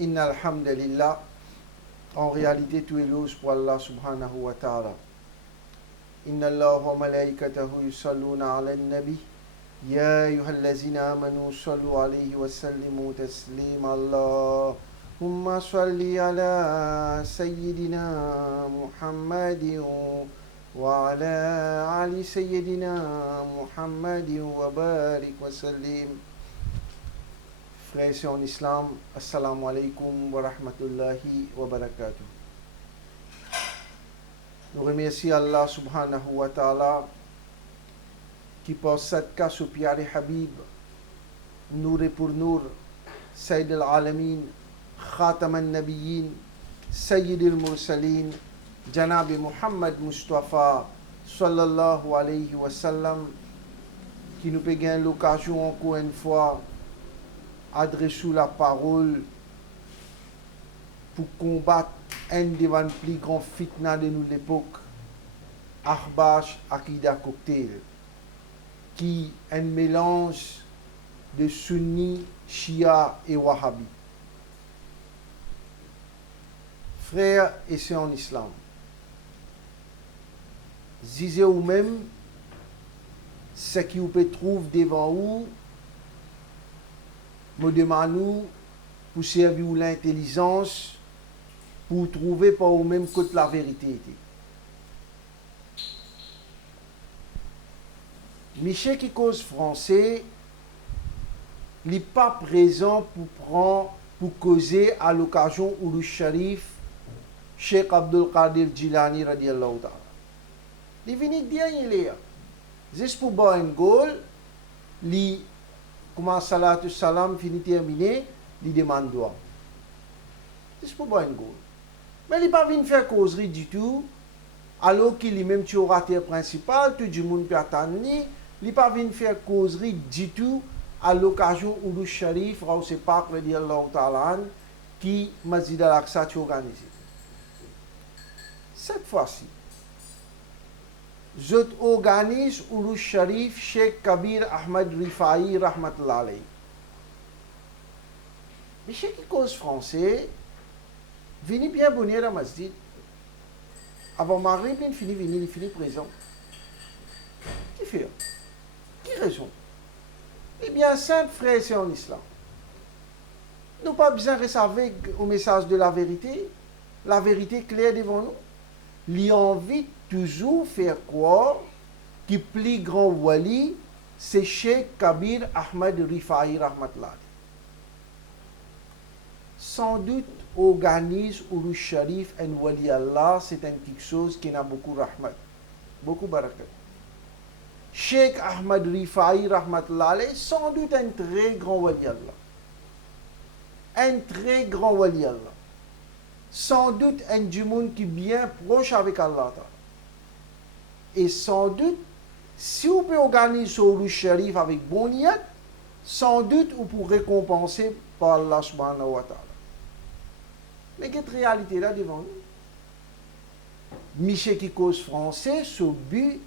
Inna alhamdulillah. En réalité, tout est loué pour Allah subhanahu wa ta'ala. Inna Allah wa malaikatahu yusalluna ala nabi. Ya ayyuhallazina amanu sallu alayhi wa sallimu taslima. Allahumma salli ala sayyidina Muhammadin wa ala ali sayyidina Muhammadin wa barik wa sallim. Frères et sœurs en islam, assalamu alaikum wa rahmatullahi wa barakatuh. Nous remercions Allah subhanahu wa ta'ala qui par cette cas au piari Habib, nour et pour nour, Sayyid al-Alamin, Khatam al-Nabiyyin, Sayyid al-Mursalin, Janabi Muhammad Mustafa, sallallahu alayhi wa sallam, qui nous peut gagner l'occasion encore une fois adresser la parole pour combattre un des plus grands fitna de nous l'époque, Ahbash Akida Cocktail, qui est un mélange de sunni, shia et wahhabi. Frères et sœurs en islam, disez vous-même ce qui vous peut trouver devant vous. Me demandons pour servir l'intelligence, pour trouver par vous-même que la vérité était. Michel qui cause français, il n'est pas présent pour causer à l'occasion où le Sharif, Cheikh Abdul Qadir Jilani radiallahu ta'ala. Il vient dire il est là. Juste pour boire un goal, il commence salatu salam, fini terminé, il demande droit. C'est pour boire un goal. Mais il n'est pas venu faire causerie du tout, alors qu'il est même sur orateur principal, tout le monde peut attendre. Il n'est pas venu faire causerie du tout à l'occasion où le Sharif, Raoul Pak, qui Masjid al-Aqsa a organisé. Cette fois-ci, je organise où le Sharif Sheikh Kabir Ahmad Rifai rahmatullah alayhi. Mais Cheikh qui cause français, vini bien bonner à Masjid. Avant Maghrib, il finit présent. Qui fait? Qui raison? Eh bien, simple frère, c'est en islam. Nous n'avons pas besoin de recevoir au message de la vérité claire devant nous. Il envie toujours faire croire que le plus grand wali, c'est Cheikh Kabir Ahmad Rifai rahmatullah. Sans doute, organise ou le Sharif un wali Allah, c'est quelque chose qui a beaucoup rahmat, beaucoup barakat. Cheikh Ahmad Rifai rahmatullah, sans doute un très grand wali Allah. Un très grand wali Allah. Sans doute un du monde qui est bien proche avec Allah. Et sans doute, si vous pouvez organiser le Sharif avec bonniette, sans doute vous pourrez récompenser par Allah subhanahu wa ta'ala. Mais quelle réalité là devant nous? Michel qui cause français, ce but,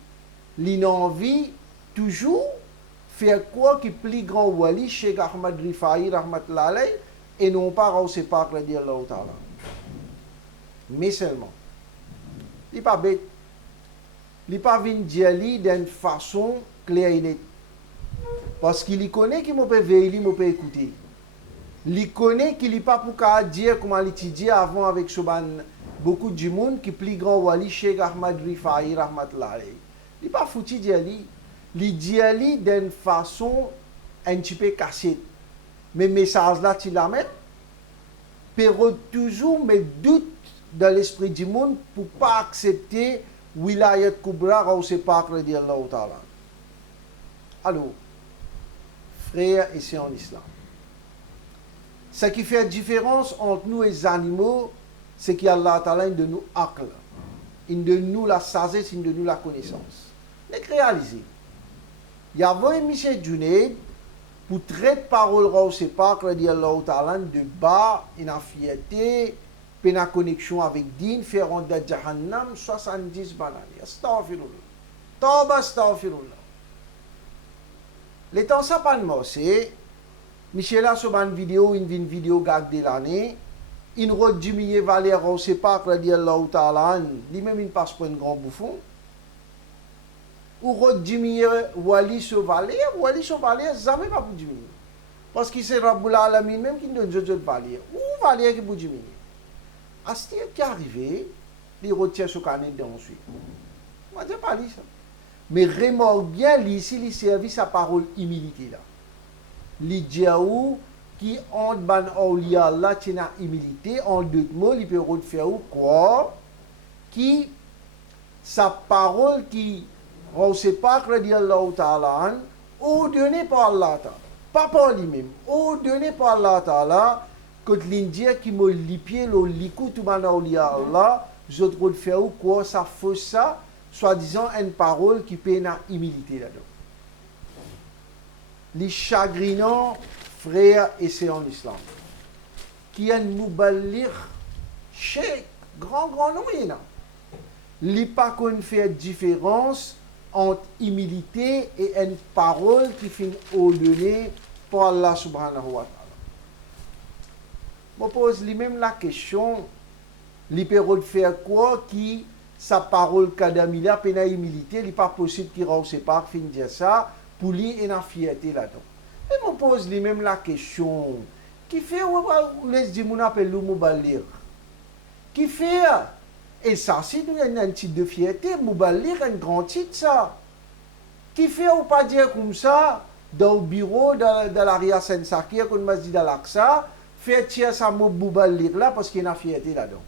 l'inenvie, toujours faire quoi qui plus grand wali, Cheikh Ahmad Rifai rahmatullah alayhi, et non pas Raoul Pak radiallahu ta'ala. Mais seulement, il n'est pas bête. Il n'est pas venu dire d'une façon claire et nette. Parce qu'il connaît qu'il peut veiller, il peut écouter. Il connaît qu'il n'est pas pour dire comment il dit avant avec beaucoup de monde qui est plus grand wali Cheikh Ahmad Rifai rahmatullah alayhi. Il n'est pas foutu de dire. Il dit d'une façon un petit peu cassée. Mais le message là, tu l'amènes. Période toujours mes doutes dans l'esprit du monde pour ne pas accepter Wilayat Kubra Raoul Pak radiallahu ta'ala. Alors, frères et sœurs en islam, ce qui fait la différence entre nous et les animaux, c'est qu'Allah Ta'ala de nous aql, il de nous la sagesse, il de nous la connaissance. Mais réalisez, il y avait Michel Junaid pour traiter parole Raoul Pak radiallahu ta'ala de bas, une fierté, une connexion avec Din, faire en de Jahannam 70 bananes. Astaghfirullah. Tauba astaghfirullah. Les temps ça pas de mort, c'est Michel a sur une vidéo gag de l'année, une route diminuée Valère au sépac, radiallahu ta'ala, lui-même il passe pour un grand bouffon. Ou route diminuée Wali sur Valère, jamais pas pour diminuer. Parce que c'est Rabbul Alamin même qui nous donne de Valère. Ou Valère qui pour diminuer. À ce qui est arrivé, les routiers sur Canada ensuite. Moi, je n'ai pas dit ça. Mais remarque bien, ici, il servi sa parole humilité là. L'idjaou qui ont ban awliya Allah tina humilité en deux mots il peut faire quoi qui sa parole qui on sait pas radiallahu ta'ala ou donné par Allah ta'ala pas par lui-même ou donné par Allah ta'ala que l'india qui me lipier le likou tout ban awliya Allah je dois faire quoi ça fausse ça soi-disant une parole qui peut na humilité là-dedans les chagrinants frères et sœurs en islam qui a moubalir chez grand nom il pas qu'on fait différence entre humilité et une parole qui finit ordonnée par Allah subhanahu wa ta'ala. Je pose lui-même la question, il peut faire quoi qui sa parole kadamila pena humilité, il n'est pas possible qu'il ne pas fin dire ça pour lui et la fierté là-dedans. Et je pose lui-même la question, qui fait ou les gens appellent le moubalir? Qui fait et ça, si nous avons un titre de fierté, moubalir un grand titre ça. Qui fait ou pas dire comme ça dans le bureau de la Ria Saint-Sakir, qu'on m'a dit dans l'Aqsa, faire tirer ça moubalir là parce qu'il y a une fierté là-dedans.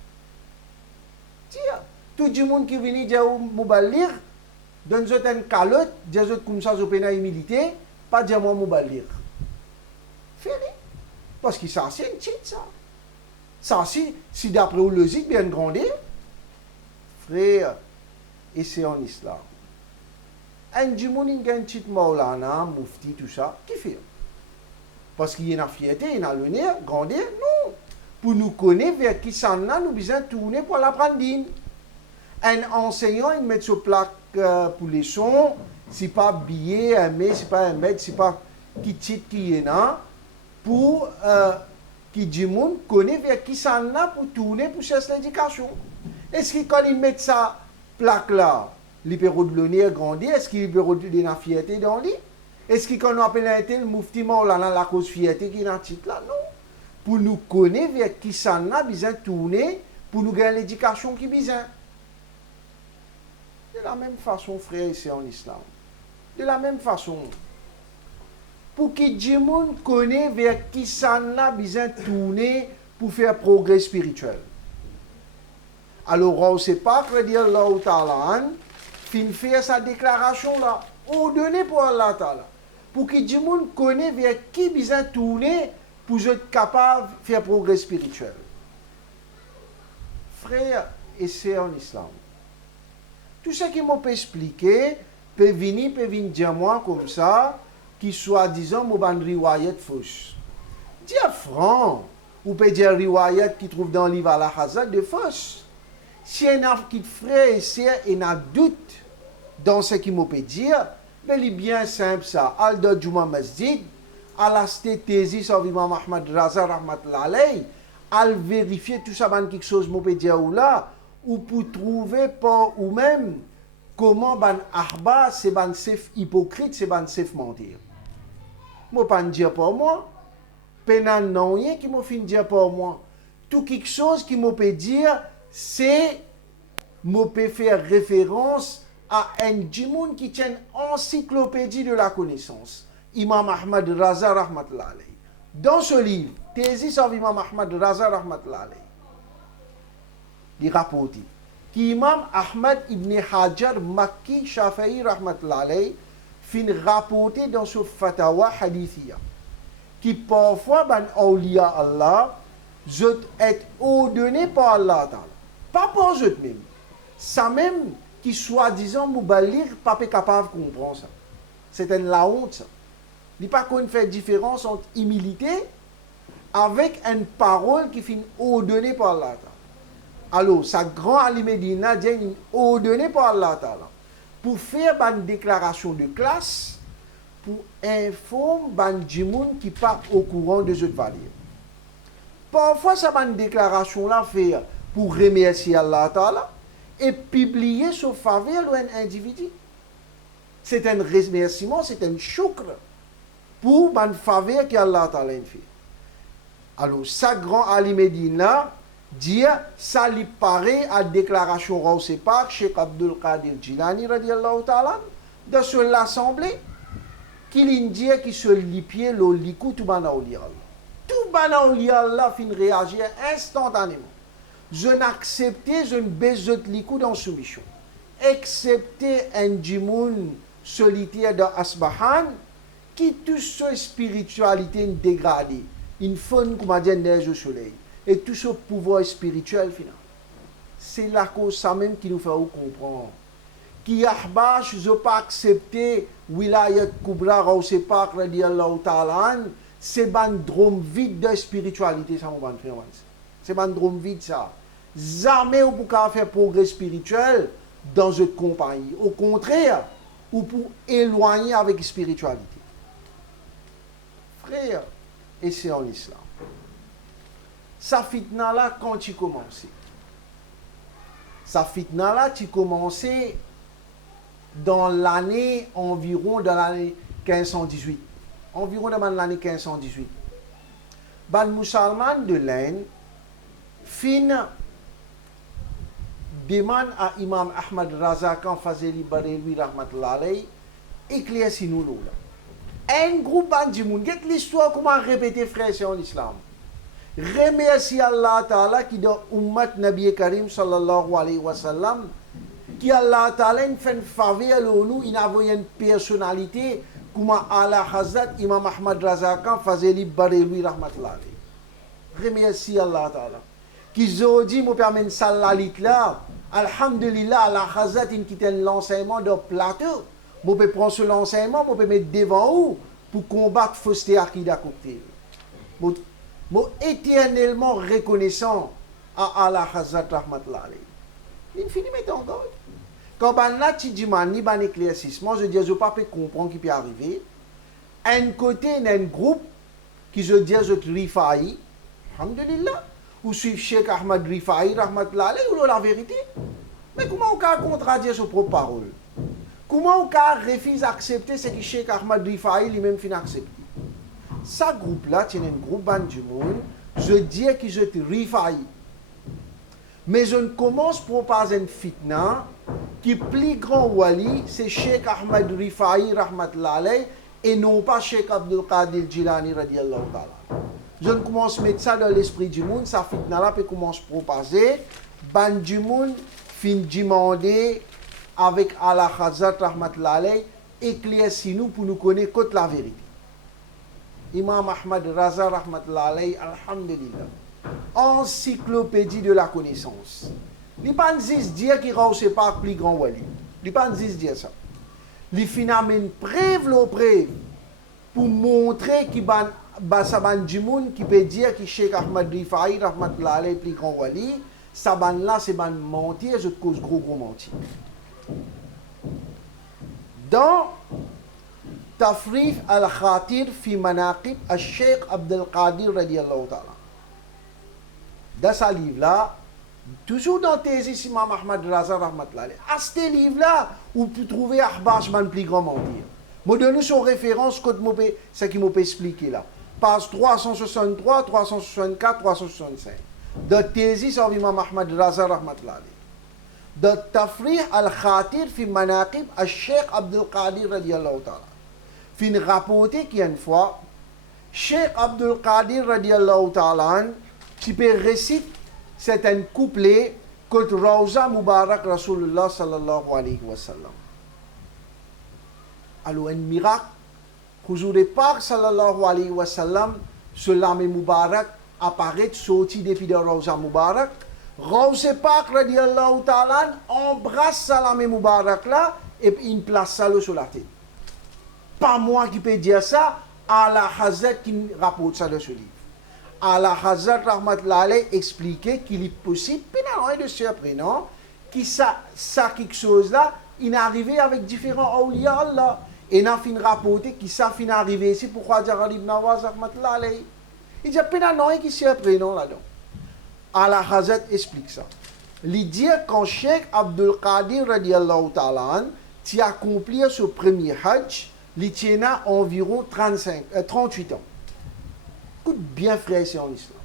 Tiens, tout le monde qui vient dire moubalir, donne une calotte, dire comme ça, je peux humilité, pas dire moi moubalir. Fais-le. Parce que ça, c'est un titre, ça. Ça, si d'après le logique, bien grandi, frère, et c'est en islam. Un djimoun qui a un titre Maulana, Mufti, tout ça, qui fait? Parce qu'il y a une fierté, il y a l'honneur, grandir, non. Pour nous connaître vers qui ça n'a, nous besoin tourner pour l'apprendre. Un enseignant, il met sur plaque pour les sons, c'est pas billet, un mètre, c'est pas un mètre, c'est pas qui titre qui est là, pour qui dit monde connaît vers qui ça n'a pour tourner pour chercher l'éducation. Est-ce que quand il met sa plaque là, il peut redonner grandir, est-ce qu'il peut redonner la fierté dans lui? Est-ce que quand on appelle un tel Mufti Maulana la cause fierté qui est dans le titre là? Non. Pour nous connaître vers qui ça n'a besoin de tourner pour nous gagner l'éducation qui besoin. De la même façon, frère, c'est en islam. De la même façon, pour que les gens connaissent vers qui ça n'a besoin de tourner pour faire progrès spirituel. Alors, on ne sait pas que Allah Ta'ala fin faire sa déclaration là, ordonnée pour Allah Ta'ala. Pour que les gens connaissent vers qui besoin de tourner pour être capable de faire progrès spirituel. Frère et sœurs en islam. Tout ce qui m'a expliqué peut venir dire moi comme ça, qui soi-disant m'a une riwayat fausse. Dire franc, ou peut dire riwayat qui trouve dans le livre Al-Hazard de fausse. Si un qui frère et sœur et un doute dans ce qui m'a dire, mais il est bien simple ça. Al-Da Juma Masjid, à la thèse sur Imam Ahmad Raza Rahmatullah alayhi, al vérifier tout ça, quelque chose m'a dire ou là, ou pour trouver par ou même comment ban ahba c'est ban sef hypocrite c'est ban sef mentir. Moi pas dire pour moi, penan non rien qui m'a fin dire pour moi. Tout quelque chose qui m'a peut dire c'est m'a peut faire référence à un djimoun qui tient encyclopédie de la connaissance. Imam Ahmad Raza Rahmatullah alayhi. Dans ce livre, Thèse sur Imam Ahmad Raza Rahmatullah alayhi. Il rapporte qu'Imam Ahmad ibn Hajar Makki Shafi'i rahmatullah alayhi fin rapporté dans ce fatawa hadithia qui parfois ban awliya Allah zot est ordonné par Allah Ta'ala pas pour eux même ça même qui soi-disant moubalir pas capable de comprendre ça c'est la honte ça il n'y a pas qu'on fait différence entre humilité avec une parole qui fin ordonnée par Allah Ta'ala. Alors, sa grand Ali Medina ordonné par Allah Ta'ala pour faire une déclaration de classe, pour informer ban gens qui pas au courant de cette valeur. Parfois, ça une déclaration là fait pour remercier Allah Ta'ala et publier sur faveur d'un individu. C'est un remerciement, c'est un choukr pour la faveur qu'Allah Ta'ala fait. Alors, ça grand Ali Medina dit, ça lui paraît à déclaration reçue par Cheikh Abdul Qadir Jilani radiallahu ta'ala de ce l'assemblée qu'il dit qu'il se lipiait le likou tout bana oli Allah. Tout bana oli Allah fin réagir instantanément. Je n'accepte, je ne baisse de likou dans soumission. Excepté un djimoun solitaire de Asbahan qui toute sa spiritualité dégradée. Une faune comme dit neige au soleil et tout ce pouvoir spirituel final. C'est la cause ça même qui nous fait comprendre. Qui ahbash je pas accepter wilayat kubra rausse pas radiyallahu ta'ala c'est ban drôme vide de spiritualité ça mon frère. C'est ban drôme vide ça. Jamais ou pour faire progrès spirituel dans cette compagnie. Au contraire, ou pour éloigner avec spiritualité. Frère, et c'est en islam. Sa fitna là, quand tu commençais? Sa fitna là, tu commençais dans l'année environ, dans l'année 1518. Environ dans l'année 1518. Ban musulman de l'Inde, fin demande à Imam Ahmad Raza quand Fazeli Bareilly rahmatullah alayhi, éclaircis nous là. Un groupe de monde, quelle l'histoire comment répéter frère c'est en islam. Remercie Allah Ta'ala qui dans ummat Nabi Karim sallallahu alayhi wa sallam qui Allah Ta'ala fait faveur nous il a une personnalité comme Allah Hazrat Imam Ahmad Raza quand Fazeli Bareilly rahmatullah alayhi. Remercie Allah Ta'ala qui dit me permet salalit là alhamdulillah Allah Hazrat qui quitte l'enseignement de plateau. Je peux prendre ce l'enseignement, je peux mettre devant vous pour combattre fausseté akida cocktail. Je suis éternellement reconnaissant à Allah Hazrat Rahmatullah alayhi. Il finit de mettre en garde. Quand on dit ni ban éclaircissement, je dis je ne peux pas comprendre ce qui peut arriver. Un côté, il y a un groupe qui se dit je Rifaï, alhamdulillah, ou suivre Cheikh Ahmad Rifaï, Rahmatullah alayhi, ou la vérité. Mais comment on peut contradire ses propres paroles? Comment on peut refuser d'accepter ce que Cheikh Ahmad Rifaï lui-même fin accepté? Ce groupe-là, c'est un groupe du monde, je dis que je te Rifaï. Mais je ne commence pas par une fitna qui plus grand wali, c'est Cheikh Ahmad Rifaï rahmatullah alayhi et non pas Cheikh Abdul Qadir Jilani radiyallahu ta'ala. Je ne commence à mettre ça dans l'esprit du monde, sa fitna-là peut commencer à propager, ban du monde fin demander avec Allah Hazrat rahmatullah alayhi éclaircis nous pour nous connaître toute la vérité. Imam Ahmad Raza rahmatullah alayhi alhamdulillah encyclopédie de la connaissance. Il pas juste dire qu'il ne pas plus grand wali. Il pas juste dire ça. Il finalement preuve le preuve pour montrer qu'il Basaban Jimoun qui peut dire que Cheikh Ahmad Rifaï rahmatullah alayhi plus grand wali, saban là c'est ban mentir, je cause gros mentir. Dans Tafrif al-Khatir fi Manaqib al-Sheikh Abdul Qadir radiyallahu ta'ala. Dans ce livre-là, toujours dans Thésis Imam Ahmad Raza rahmatullah alayhi, à ce livre-là, vous pouvez trouver Ahbash man plus grand mentir. Je donne son référence, ce qui m'a expliqué là. Page 363, 364, 365. Dans Thésis of Imam Ahmad Raza rahmatullah alayhi. De Tafrih al-Khatir fi Manaqib al-Sheikh Abdul Qadir radiyallahu ta'ala. Fin rapporté qu'une fois, Cheikh Abdul Qadir radiyallahu ta'ala, qui peut réciter certains couplets que Rawza Mubarak Rasulullah sallallahu alayhi wa sallam. Alors un miracle, Huzur Pak sallallahu alayhi wa sallam, ce lame Mubarak apparaît sorti depuis de Rawza Mubarak. Rawza Pak radiyallahu ta'ala embrasse Salame Mubarak là et puis il place ça sur la tête. Pas moi qui peux dire ça, Allah Hazrat qui rapporte ça dans ce livre. Allah Hazrat rahmatullah alayhi expliquait qu'il est possible, puis de surprenant, que ça quelque chose là, il est arrivé avec différents awliya Allah. Et n'a fin rapporté qui ça fin arrivé ici pour Khwaja ibn Nawaz rahmatullah alayhi. Il dit pas non qui c'est prénom là-dedans. Ala Hazrat explique ça. Il dit quand Cheikh Abdul Qadir radiyallahu ta'ala an qui accompli ce premier hajj, il tient environ 38 ans. Écoute bien frère, c'est en islam.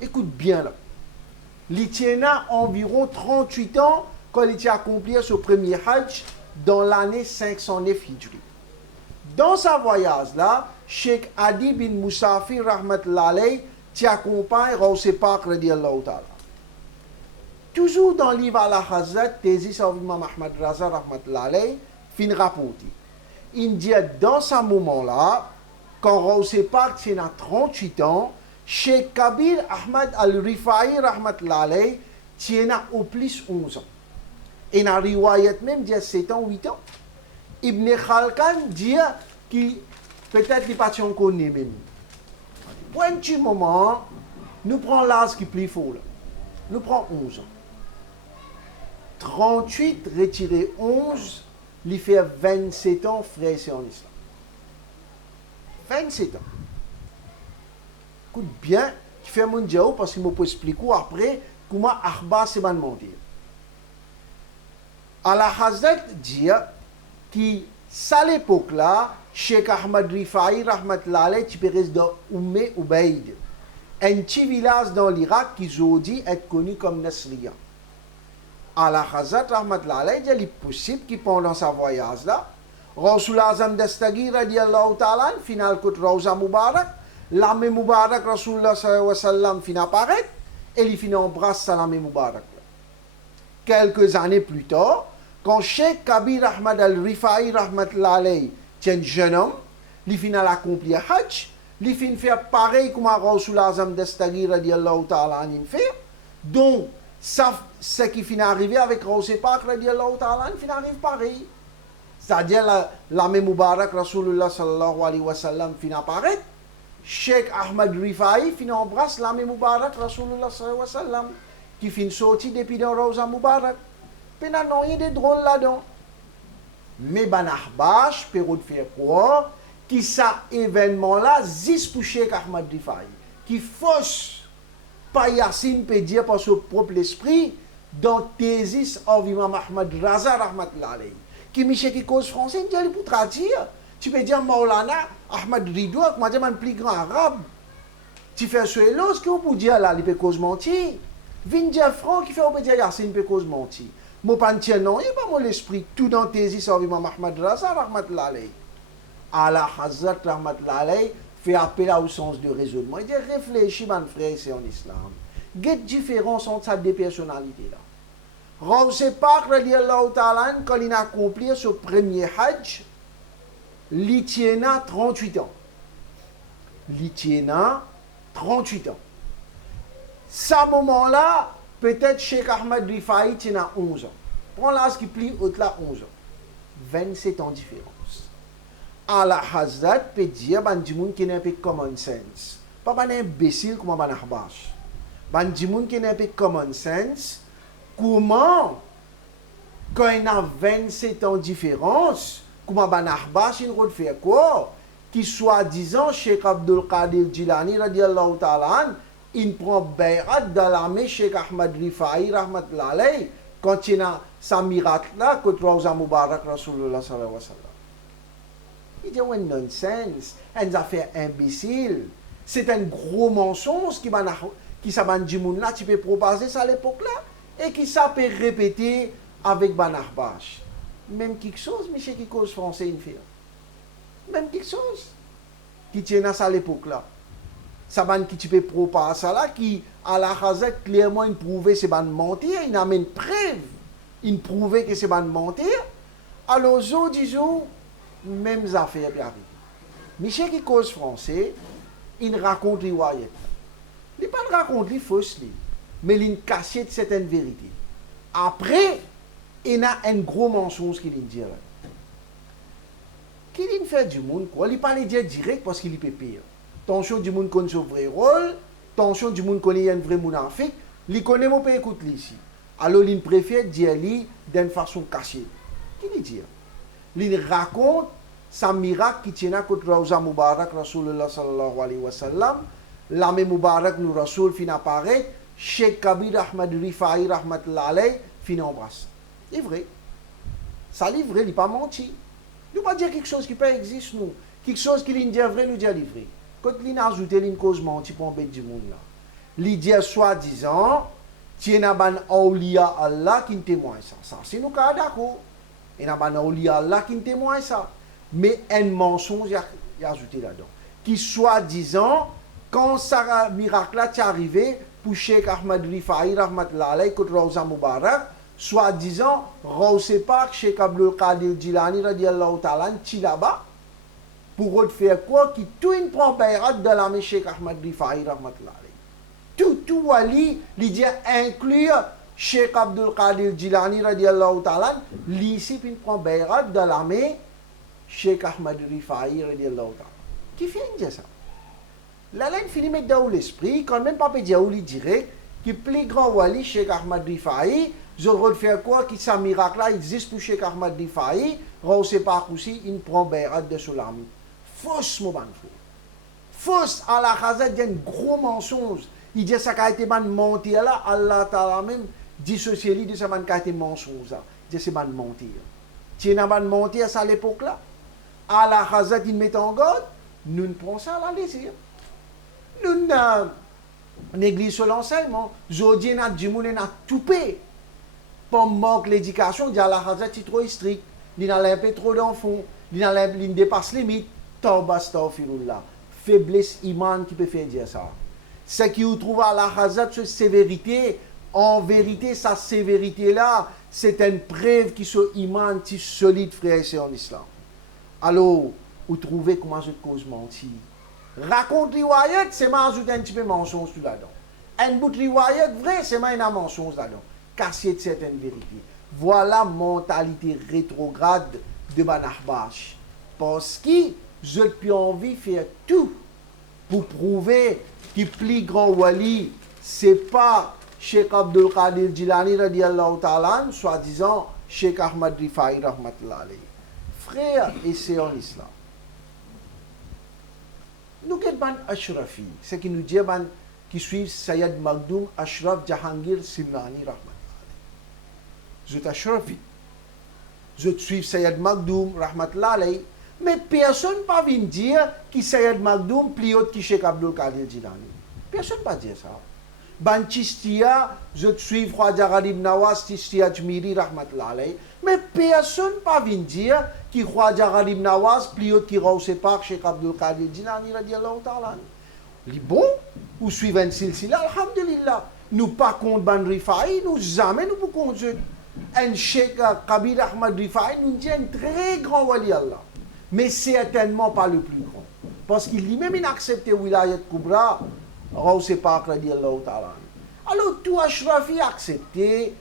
Écoute bien là. Il tient environ 38 ans quand il a accompli ce premier hajj dans l'année 509 Hijri. Dans sa voyage là, Cheikh Adi bin Musafir rahmatullah alayhi qui accompagne Rawse Pak radiyallahu ta'ala. Toujours dans le livre Al-Hazrat, Tésis av Imam Ahmad Raza rahmatullah alayhi, fin rapporté. Il dit dans ce moment-là, quand Rawse Pak a 38 ans, Cheikh Kabir Ahmad al-Rifai rahmatullah alayhi tient au plus 11 ans. Et dans la riwayat même, dit 7 ans, 8 ans. Ibn Khalkan dit qu'il peut-être les patients connaissent même. Pour un petit moment, nous prenons l'âge qui est plus fort. Nous prenons 11 ans. 38 retiré 11, il fait 27 ans, frère, c'est en islam. 27 ans. Écoute bien, tu fais mon diao parce qu'il m'a pas expliqué après comment Akhbar c'est ban mentir. Al-Hazrat dit que, à l'époque-là, Cheikh Ahmad Rifai, rahmatullah alayhi, qui reste dans Umm Ubaid, un petit village dans l'Irak qui aujourd'hui est connu comme Nasriya. Al-Hazrat, rahmatullah alayhi, il est possible que pendant sa voyage-là, Rasul Azam Dastagir, radiyallahu ta'ala, final côté Rawza Mubarak, l'âme Mubarak, Rasulullah sallallahu alayhi wa sallam, fin apparaît, et il fin embrasse sa l'âme Mubarak. Quelques années plus tard, quand Cheikh Kabir Ahmad al-Rifai rahmatullah alayhi tient jeune homme, il finit à accomplir Hajj, il finit faire pareil comme Rasul Azam Dastagir radiyallahu ta'ala anhu fait. Donc, ce qui finit arrivé avec Rawse Pak radiyallahu ta'ala anhu finit arrive pareil. C'est-à-dire l'âme Mubarak Rasulullah sallallahu alayhi wa sallam finit apparaître. Cheikh Ahmad Rifai finit embrasse l'âme Mubarak Rasulullah sallallahu alayhi wa sallam qui finit sorti depuis dans Rawza Mubarak. Il y a des drôles là-dedans. Mais ben Ahbash, période faire quoi, qui ça événement-là, juste pour Cheikh Ahmad Rifai, qui fausse, pas Yassine peut dire par son propre esprit, dans Tésis av Imam Ahmad Raza rahmatullah alayhi, qui Michel qui cause français, il dit pour traduire. Tu peux dire Maulana Ahmad Ridwa, qui m'a dit un plus grand arabe. Tu fais ce hélos, ce que vous pouvez dire là, il peut cause mentir. Vindia Franc qui fait au dire Yassine peut cause mentir. Mon pantier non, il n'y a pas mon esprit. Tout dans Tésis av Imam Ahmad Raza rahmatullah alayhi. Al-Hazrat rahmatullah alayhi fait appel au sens de raisonnement. Il dit réfléchis, mon frère, c'est en islam. Il y a une différence entre ces deux personnalités-là. Rawse Pak radiyallahu ta'ala quand il a accompli ce premier hajj, il tient 38 ans. Il tient 38 ans. Ce moment-là, peut-être Cheikh Ahmad Rifai tient 11 ans. Prends l'âge qui plie au-delà 11 ans. 27 ans de différence. Al-Hazrat peut dire que qui n'a pas common sense. Pas un imbécile comme un ahbash. Bandimoun qui n'a pas common sense. Comment, quand il y a 27 ans de différence, comment un ahbash il va faire quoi? Qui soi-disant, Cheikh Abdul Qadir Jilani, radiyallahu ta'ala, il prend bay'at dans l'armée Cheikh Ahmad Rifai, rahmatullah alayhi, quand il y a sa miracle-là, contre Rawza Mubarak, Rasulullah sallallahu alayhi wa sallam. Il dit, ouais, nonsense, une affaire imbécile. C'est un gros mensonge qui là, tu peux proposer ça à l'époque-là, et qui ça peut répéter avec Banahbash. Même quelque chose, Michel, qui cause français, une fille. Même quelque chose qui tient à ça à l'époque-là. Ça qui tu peux proposer ça là, qui à la Hazat clairement il prouvait c'est ban mentir, il amène preuve, il prouvait que c'est ban mentir. Alors, disons, même affaire qui arrive. Michel qui cause français, il raconte les wayet. Il ne raconte pas les fausses, mais il cache certaines vérités. Après, il y a un gros mensonge qu'il dit. Qu'il fait du monde, quoi. Il ne parle pas direct parce qu'il peut pire. Tension du monde connaît son vrai rôle, tension du monde connaît un vrai mounafik, il connaît mon pays écoute ici. Alors il préfère dire lui d'une façon cachée. Qu'il dit? Il raconte sa miracle qui tient à côté Rawza Mubarak, Rasulullah sallallahu alayhi wa sallam, l'âme Mubarak nous Rasul fin apparaître, Cheikh Kabir Ahmad Rifa'i rahmatullah alayhi fin embrasse. C'est vrai. Ça est vrai, il n'est pas menti. Nous pas dire quelque chose qui peut exister, nous. Quelque chose qui est vrai, nous dit vrai. Quand il a ajouté une cause menti pour embêter du monde là. Il dit soi-disant, tiens a ban awliya Allah qui témoigne ça. Ça, c'est nous cas d'accord. Il y a ban awliya Allah qui témoigne ça. Mais un mensonge, il y a ajouté là-dedans. Qui soi-disant, quand ça miracle là est arrivé, pour Cheikh Ahmad Rifa'i rahmatullah alayhi, contre Rawza Mubarak, soi-disant, Rawse Pak, Cheikh Abdul Qadir Jilani radiallahu ta'ala, ti là-bas, pour faire quoi? Qui tout une prend bayrat de l'âme Cheikh Ahmad Rifa'i rahmatullah alayhi. Tout wali, il dit inclure Cheikh Abdul Qadir Jilani radiallahu ta'ala, l'ici puis prend bayrat de l'âme Cheikh Ahmad Rifa'i radiallahu ta'ala. Qui fait dire ça? La laine finit mettre dans l'esprit, quand même pas dire où il dirait, que plus grand wali Cheikh Ahmad Rifa'i, je veux faire quoi? Qui ça miracle là existe pour Cheikh Ahmad Rifa'i, Rawse Pak aussi, il prend bayrat de Soulami. Fausse, mon ban fausse à la khazat, il y a un gros mensonge. Il dit ça qui a été menti là, Allah Ta'ala même dissocié de ça qui a été mensonge. Il dit c'est menti. Tu n'as pas menti à ça à l'époque là. À la khazat, il met en garde, nous ne prenons ça à la laisser. Nous négligons l'enseignement. Aujourd'hui, nous avons tout payé. Pour manque l'éducation, il y a la khazat qui est trop strict. Il y a un peu trop d'enfants. Il y a un peu dépasse les limites. Tawba astaghfirullah. Faiblesse iman qui peut faire dire ça. Ce qui vous trouve à la khazat, cette sévérité, en vérité, sa sévérité-là, c'est une preuve qui soit iman, qui solide, frère et sœurs en islam. Alors, vous trouvez comment je cause mentir. Raconte riwayat, c'est moi ajouter un petit peu mensonge là-dedans. Un bout de riwayat vrai, c'est moi un mensonge là-dedans. Casser de certaines vérités. Voilà mentalité rétrograde de Ban Ahbash. Parce que je peux envie de faire tout pour prouver que le plus grand wali, c'est pas Cheikh Abdul Qadir Jilani radiallahu ta'ala, soi-disant Cheikh Ahmad Rifa'i rahmatullah alayhi. Frère et sœurs en islam. Nous avons Ashrafi, ce qui nous dit qui suivent Sayyid Makhdoum Ashraf Jahangir Simnani rahmatullah alayhi. Je suis Ashrafi. Je suis Sayyid Makhdoum rahmatullah alayhi. Mais personne ne va venir dire que Sayyid Makhdoum plus haut que Cheikh Abdul Qadir Jilani. Personne ne va dire ça. Ban Chistia, je suis Khwaja Gharib Nawaz, Chistia Jmiri rahmatullah alayhi. Mais personne ne va venir dire que Khwaja Gharib Nawaz plus haut que Rawse Pak Cheikh Abdul Qadir Jilani radiallahu ta'ala. Les bons, ou suivent un silsila, alhamdulillah. Nous pas contre Ban Rifa'i, nous jamais nous pouvons contre un Cheikh Kabir Ahmad Rifa'i, nous dit un très grand wali Allah. Mais certainement pas le plus grand. Parce qu'il lui-même il a accepté Wilayat Kubra, Rawse Pak radiallahu ta'ala. Alors tout Ashrafi a accepté,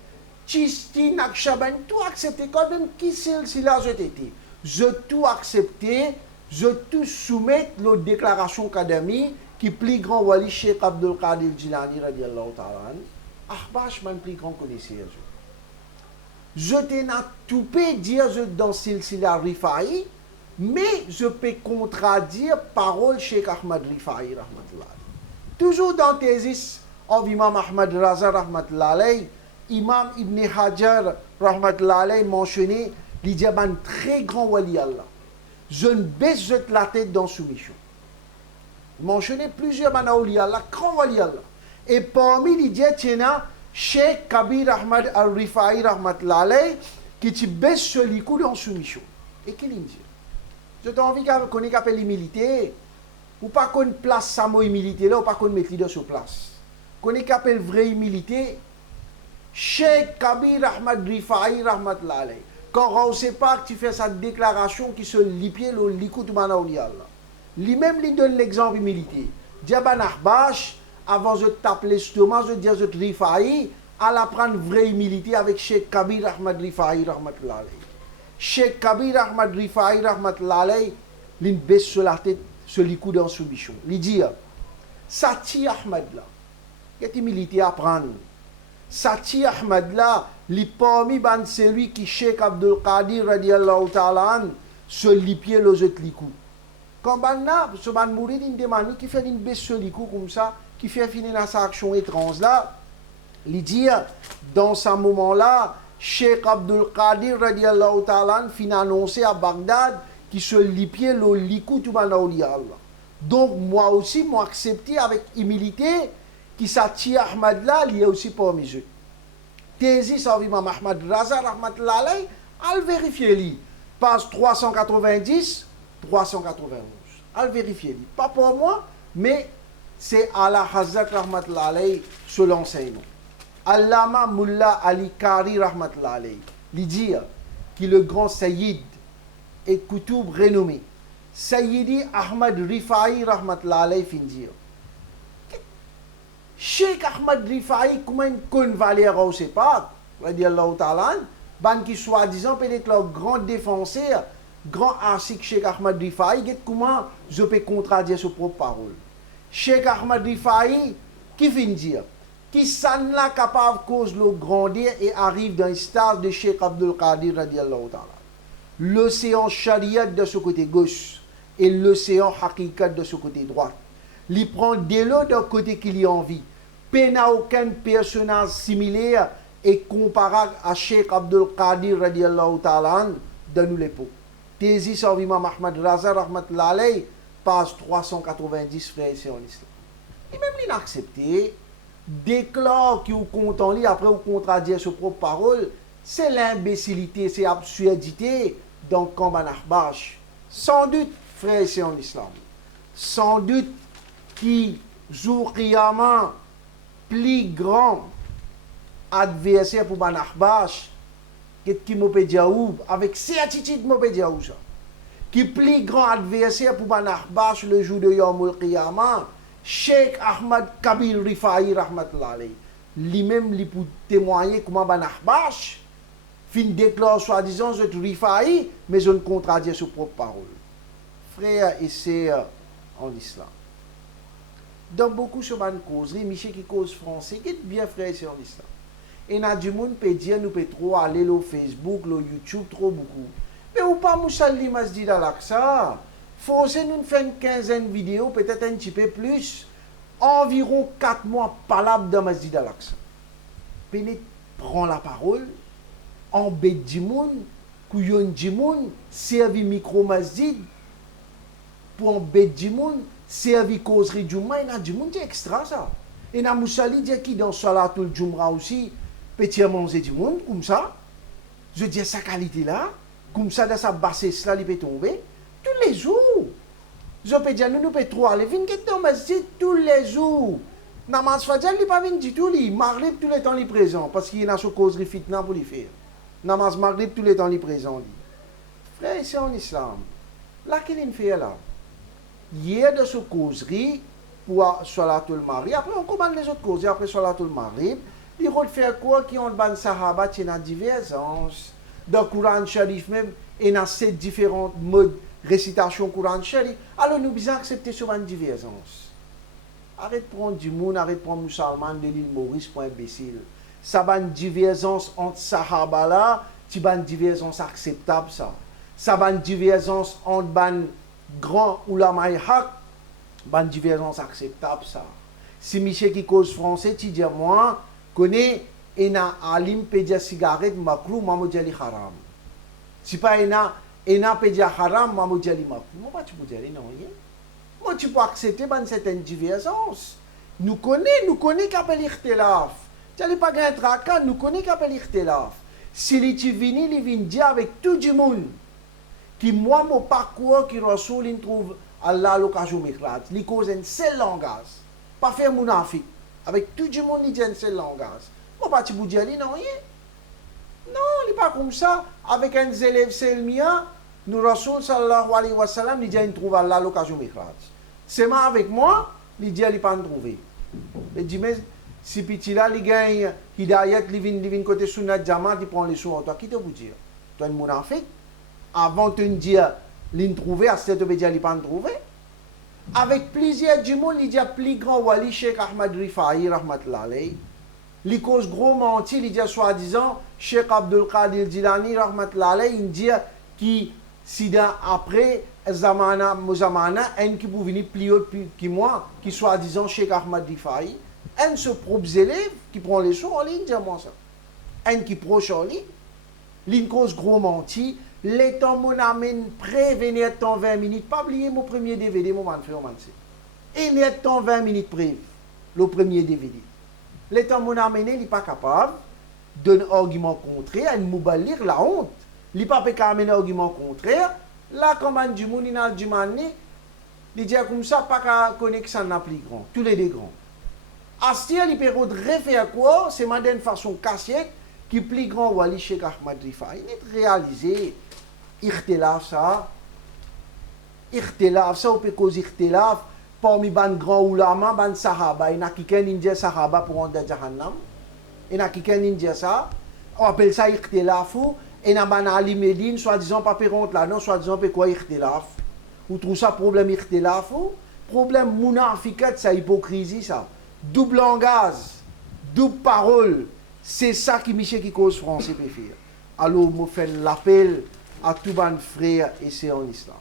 Chisti, Naqshband, tout accepté, quand même qui silsila je t'étais. Je tout accepté, je tout soumets la déclaration académique qui plus grand wali Cheikh Abdul Qadir Jilani radiallahu ta'ala. Ahbash man plus grand connaisseur. Je t'ai tout peut dire dans silsila Rifa'i, mais je peux contredire parole Cheikh Ahmad Rifa'i rahmatullah. Toujours dans Thésis, of Imam Ahmad Raza rahmatullah alayhi, Imam Ibn Hajar rahmatullah alayhi mentionné, il dit un très grand wali Allah. Je ne baisse la tête dans soumission. Il mentionné plusieurs wali Allah, grand wali Allah. Et parmi les dit, tiens, Cheikh Kabir Ahmad al-Rifa'i rahmatullah alayhi, qui te baisse sur les coups dans soumission. Et qu'il dit? Je t'ai envie qu'on ait appelé l'humilité, ou pas qu'on place sa mot humilité là, ou pas qu'on mette l'idée sur place. Qu'on ait appelé vraie humilité, Cheikh Kabir Ahmad Rifa'i rahmatullah alayhi. Quand Rawse Pak tu fais sa déclaration qui se lipier le likout manaouli Allah. Lui-même lui donne l'exemple humilité. Diaban Ahbash, avant de t'appeler justement, je dis de Rifa'i, à la prendre vraie humilité avec Cheikh Kabir Ahmad Rifa'i rahmatullah alayhi. Cheikh Kabir Ahmad Rifa'i rahmatullah alayhi, il baisse sur la tête, sur les coups dans soumission. Il dit, Sati Ahmad là, il y a humilité à prendre. Sati Ahmad là, li parmi ban celui qui Cheikh Abdul Qadir radiallahu ta'ala, se lipier les autres likou. Quand banna, ce ban mourir d'une demande qui fait une baisse sur likou comme ça, qui fait finir dans sa action étrange là, il dit, dans ce moment-là, Cheikh Abdul Qadir radiallahu ta'ala fin annoncé à Bagdad qui se lipier le likou tout ban Allah. Donc moi aussi, moi accepté avec humilité qui s'attire Ahmad là, il y a aussi parmi eux. Tésis av Imam Ahmad Raza rahmatullah alayh, al vérifier li. Page 390, 391. Al vérifier li. Pas pour moi, mais c'est Allah Hazrat rahmatullah alayh sur l'enseignement. Allama Mullah Ali Kari rahmatullah alayh, lui dit que le grand Sayyid et Koutoub renommé, Sayyidi Ahmad Rifa'i rahmatullah alayh fin dire. Cheikh Ahmad Rifa'i, comment une conne valeur au sépak, radiallahu ta'ala, ban qui soi-disant peut-être le grand défenseur, grand archique Cheikh Ahmad Rifa'i, comment je peux contradire ses propres paroles. Cheikh Ahmad Rifa'i, qui vient dire, qui s'en là capable cause le grandir et arrive dans un stade de Cheikh Abdul Qadir radiallahu ta'ala. L'océan Shariat de ce côté gauche et l'océan Hakikat de ce côté droit. Il prend de l'eau d'un côté qu'il y a envie. Peine à aucun personnage similaire et comparable à Cheikh Abdul Qadir radiallahu ta'ala de nous l'époque. Tésis av Imam Ahmad Raza rahmatullah alayh, page 390, frère ici en islam. Et même l'inaccepté, déclare qu'il content lui après ou contradire ses propres paroles, c'est l'imbécilité, c'est l'absurdité dans le camp Banahbash. Sans doute, frère ici en islam, sans doute qui jour qiyamah plus grand adversaire pour Banahbash qui m'a dit avec certitude m'a dit ça qui plus grand adversaire pour Banahbash le jour de Yawmul Qiyamah Cheikh Ahmad Kabir Rifa'i rahmatullah alayh lui-même lui pour témoigner comment Banahbash fin déclare soi-disant je Rifa'i mais je ne contredis ses propres paroles. Frères et sœurs en islam, dans beaucoup de causeries, Michel qui cause français, qui est bien frère ici en islam. Et il y a du monde qui peut dire, nous pouvons trop aller sur Facebook, sur YouTube, trop beaucoup. Mais ou pas Moussalli Masjid al-Aqsa. Forcez nous faire une quinzaine de vidéos, peut-être un petit peu plus. Environ 4 mois palable dans Masjid al-Aqsa. Puis prend la parole, embête du monde, couillonne du monde, servi micro masjid, pour embête du monde, servi causerie du monde, il y a du monde, c'est extra ça. Et na Moussali dit qui dans Salatul Jumra aussi, petit manger du monde, comme ça. Je dis sa qualité là, comme ça, dans sa bassesse là, il peut tomber. Tous les jours. Je peux dire, nous pouvons trop aller, venir dans le masjid tous les jours. Namaz Fajr, il n'est pas venu du tout, il Maghrib tous les temps, il est présent, parce qu'il y a une causerie fitna pour lui faire. Namaz Maghrib tous les temps, il est présent. Frère, c'est en islam. Là, qu'il fait là. Hier de ce causerie pour Salatul Maghrib, après on commence les autres causeries, après Salatul Maghrib, il faut faire quoi qui ont ban sahaba qui ont divergence. Dans le Coran Sharif même, il y a 7 différents modes de récitation Coran Sharif. Alors nous devons accepter ce ban divergence. Arrête de prendre du monde, arrête de prendre musulman de l'île Maurice pour imbécile. Ça ban divergence entre sahaba là, c'est ban divergence acceptable ça. Ça ban divergence entre ban grand ulama haq, ban divergence acceptable ça. Si Michel qui cause français, tu dis moi, connais ena alim pedia cigarette makruh mamujali haram. Si pas ena pedia haram mamujali makruh. Moi pas tu peux dire non rien. Moi tu peux accepter ban certaines divergences. Nous connais qu'appelle ikhtilaf. Tu n'as pas gagné tracas, nous connais qu'appelle ikhtilaf. Si li tu vini, li vient dire avec tout le monde. Qui moi mon parcours qui Rasoul il trouve Allah l'occasion m'éclate il cause un seul langage pas faire mounafik avec tout le monde il dit un seul langage moi pas tu peux dire non rien non il pas comme ça avec un élève selmia nous Rasoul sallallahu alayhi wa sallam il dit il trouve Allah l'occasion m'éclate c'est moi avec moi il dit il pas trouver il dit mais si petit là il gagne hidayat living côté sunnat jamaat il prend les sous toi qui te vous dire toi un mounafik avant de dire l'in trouver à cette obédience il pas trouver avec plusieurs du monde il dit plus grand wali Cheikh Ahmad Rifa'i rahmatullah alayh il cause gros menti il dit soi-disant Cheikh Abdul Qadir Jilani rahmatullah alayh il dit qui si après zamana mozamana un qui peut venir plus haut que moi qui soi-disant Cheikh Ahmad Rifai un se propre élève qui prend les choses en ligne dis-moi ça un qui proche en ligne ligne cause gros menti les temps mon amène prévenir temps 20 minutes pas oublier mon premier DVD mon man fait on man et net temps 20 minutes prév le premier DVD les temps mon amène il pas capable d'un argument contraire il m'a lire la honte il pas peut amener argument contraire la commande du monde il du mané il dit comme ça pas qu'à connaître que ça n'a plus grand tous les deux grands Astia il peut refaire quoi c'est une façon cassiette qui plus grand wali Cheikh Ahmad Rifai il est réalisé ikhtilaf ça ou peut cause ikhtilaf parmi ban grand ulama ban sahaba il n'a qu'un ninja sahaba pour rendre jahannam il n'a qu'un ninja ça on appelle ça ikhtilaf et na ban Ali Medine soi-disant pas pérante là non soi-disant peut quoi ikhtilaf ou trouve ça problème ikhtilaf problème munafiqat ça hypocrisie ça double langage double parole c'est ça qui Michel qui cause français peut faire alors me fait l'appel à tous les frères et sœurs en islam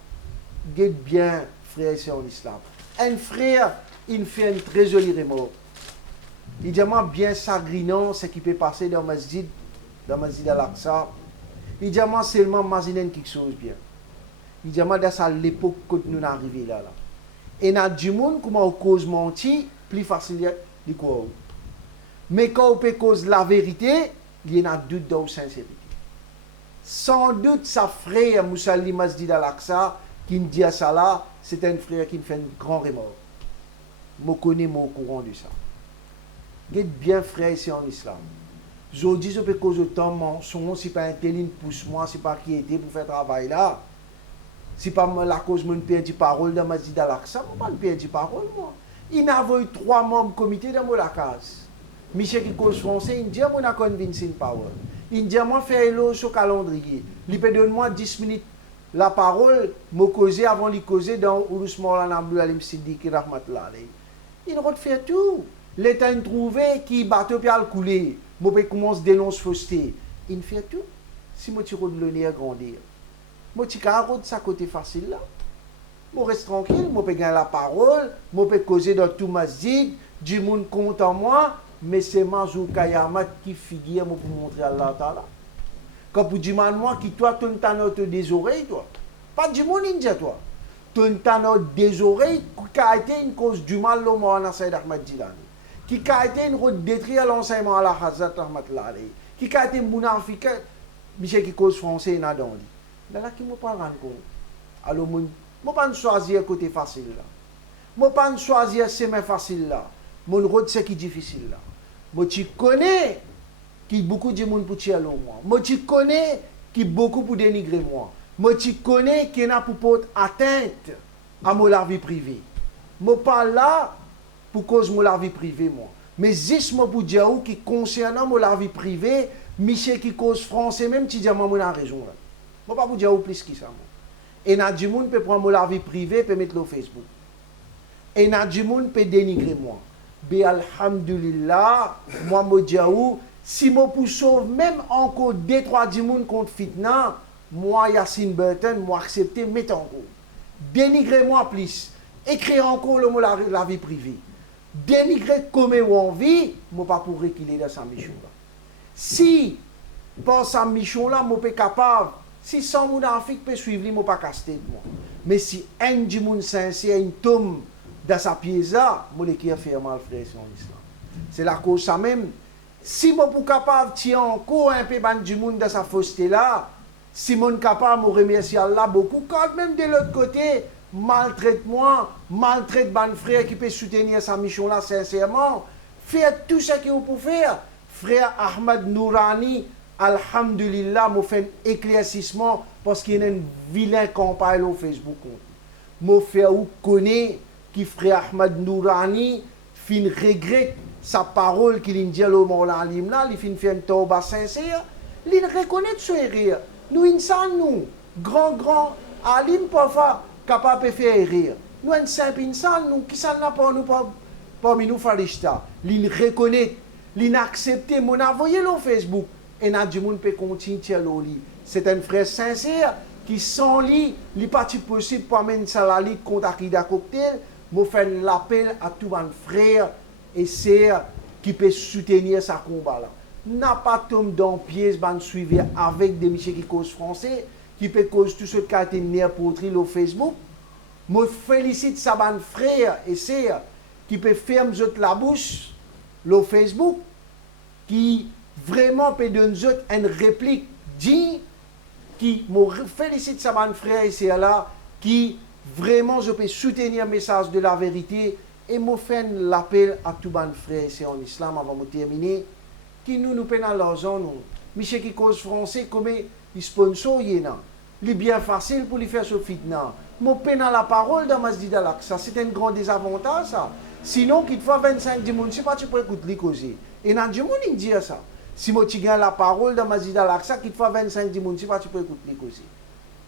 guette bien frères et sœurs en islam un frère il fait un très joli remords il dit moi bien sagrinant ce qui peut passer dans masjid al-Aqsa il dit moi seulement imaginer quelque chose bien il dit moi dans l'époque que nous arrivés là et na du monde comment on cause menti plus facile de quoi mais quand on peut cause la vérité il y a doute dans la sincérité sans doute sa frère Moussalli Masjid al-Aqsa qui me dit ça là c'est un frère qui me fait un grand remords je connais mon courant de ça guette bien frère ici en islam je dis je peux cause autant mensonge si pas un tel pousse moi c'est pas qui était pour faire travail là si pas la cause me perdu parole dans Masjid al-Aqsa moi pas perdu parole moi il n'a eu 3 membres comité dans la case Michel qui cause français il dit moi n'a convincing power il dit moi faire le sur calendrier il peut donner moi 10 minutes la parole me causer avant de causer dans Urus Maulana Abdul Alim Siddiqui rahmatullah alayhi il refait tout l'état il trouvé qui bateau puis al couler moi peut commence dénonce fausseté il fait tout si moi tire de l'honneur grandir moi tu carotte ça côté facile là moi reste tranquille moi peux gagner la parole moi peux causer dans tout masjid du monde compte en moi mais c'est Mazou Kayamat qui figure pour montrer Allah Ta'ala. Quand vous dites moi qui toi, tu as des oreilles, toi. Pas du monde ninja, toi. Tu as des oreilles qui a été une cause du mal au Mawlana Sayyid Ahmad Jilani. Qui a été une route détruite à l'enseignement à la Hazrat Ahmad Lalei. Qui a été mounafika, Michel qui cause français et nadon. Là, qui ne me pas rendre compte. Alors, je ne pas choisir côté facile là. Je ne pas choisir chemin facile là. Mon route c'est qui difficile là. Moi tu connais qui beaucoup de monde pour tirer moi. Moi tu connais qui beaucoup pour dénigrer moi. Moi tu connais qui n'a pour porter atteinte à mon la vie privée. Moi pas là pour cause mon la vie privée moi. Mais juste moi pour dire qui concernant mon la vie privée, Michel qui cause français même tu dis moi on a raison là. Moi pas pour dire plus que ça moi. Et n'a du monde peut prendre mon la vie privée peut mettre le Facebook. Et n'a du monde peut dénigrer moi. Be alhamdulillah, moi me diaou, si moi pour sauver même encore 2-3 du monde contre fitna, moi Yassine Burton, moi accepter mettre en cause. Dénigrer moi plus, écrire encore le mot la vie privée. Dénigrer comme on vit, moi pas pour reculer dans sa mission là. Si par sa mission là, moi pas capable, si 100 moun Afrique peut suivre, moi pas caster moi. Mais si un du monde sincère, une tombe dans sa pièce là, moi qui a fait mal frère sur l'islam. C'est la cause ça même. Si moi pour capable tirer encore un peu ban du monde dans sa fausseté là, si moi capable me remercier Allah beaucoup quand même de l'autre côté maltraite ban frère qui peut soutenir sa mission là sincèrement, faire tout ce que vous pouvez faire. Frère Ahmad Nourani, alhamdulillah, m'a fait un éclaircissement parce qu'il y a une vilain campagne au Facebook. M'a fait ou connaît qui frère Ahmad Nourani fin regrette sa parole qu'il dit au Mawla Alim là, il fin fait un tauba sincère, il reconnaît son erreur. Nous insan nous, grand alim parfois capable de faire erreur. Nous un simple insan nous qui s'en n'a pas nous parmi nous farishta. Il reconnaît, il accepte, mon envoyé le Facebook et n'a du monde peut continuer le lit. C'est un frère sincère qui sans lui, il n'est pas possible pour amener ça la lutte contre Akida Cocktail. Je fais l'appel à tous mes frères et sœurs qui peuvent soutenir ce combat-là. N'a pas tombé dans pièce, ban suivre avec des messieurs qui causent français, qui peuvent causer tout ce qui a été né pour au Facebook. Je félicite ça mes frères et sœurs qui peuvent fermer la bouche le Facebook, qui vraiment peut donner une réplique digne, qui me félicite ça mes frères et sœurs là, qui vraiment je peux soutenir le message de la vérité et me faire l'appel à tous mes frères et sœurs en islam avant de terminer, qui nous payons l'argent, nous. Monsieur qui cause français, comme il sponsor, il est bien facile pour lui faire ce fitna. Je paye la parole dans Masjid Al-Aqsa, c'est un grand désavantage ça. Sinon, qu'il faut 25 dimanches, c'est pas tu peux écouter les causer. Et dans le monde, il dit ça. Si tu gagnes la parole dans Masjid Al-Aqsa, qu'il faut 25 dimanches, c'est pas tu peux écouter les causer.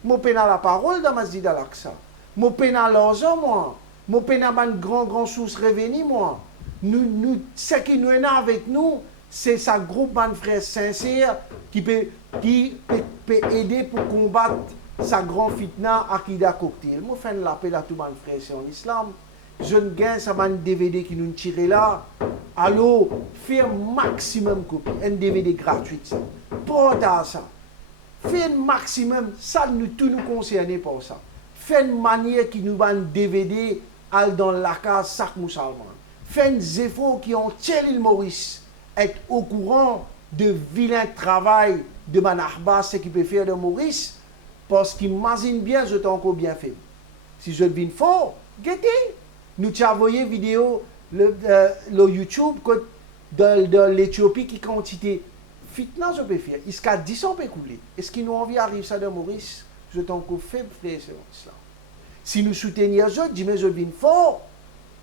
Je paye la parole dans Masjid Al-Aqsa. Je paye l'argent, moi. Je paye une grande source de revenus, moi. Ce qui nous est avec nous, c'est ce groupe de frères sincères qui peut aider pour combattre sa grande fitna Akida Cocktail. Je fais l'appel à tous mes frères en islam. Je ne gagne ça un DVD qui nous tire là. Alors, fais un maximum copie. Un DVD gratuit. Ça. Porte à ça. Fais un maximum. Ça nous tout nous concerne pour ça. Fais une manière qui nous va un DVD dans la case sac musulman. Fais des efforts qui ont l'île Maurice. Être au courant de vilain travail de Manahba, ce qu'il peut faire de Maurice. Parce qu'il m'imagine bien, je t'ai encore bien fait. Si je viens fort, guettez. Nous t'avons envoyé une vidéo le YouTube de l'Éthiopie qui quantité fitna je peux faire. Il y a 10 ans peut couler. Est-ce qu'il nous envie d'arriver ça de Maurice? Je t'ai encore fait c'est ça. Si nous soutenons les autres, dis-moi je viens fort.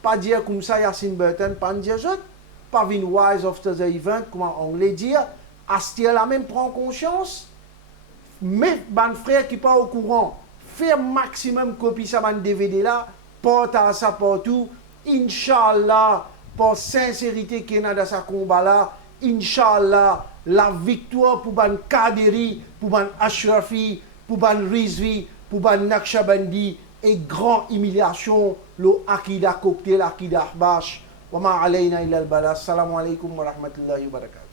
Pas dire comme ça, Yassine Burton, pas dire les autres. Pas venir wise after the event, comme en anglais dire. Astir la même prend conscience. Mais, mon frère qui n'est pas au courant, faire maximum copie ça, mon DVD là, porte à ça partout. Inch'Allah, par sincérité qu'il y a dans ce combat là, Inch'Allah, la victoire pour ban Kaderi, pour ban Ashrafi, pour ban Rizvi, pour ban Naqshbandi, et grande humiliation, le Akida Cocktail, Akida Ahbash. Wa ma alayna illa al-bala. Assalamu alaikum wa rahmatullahi wa barakatuh.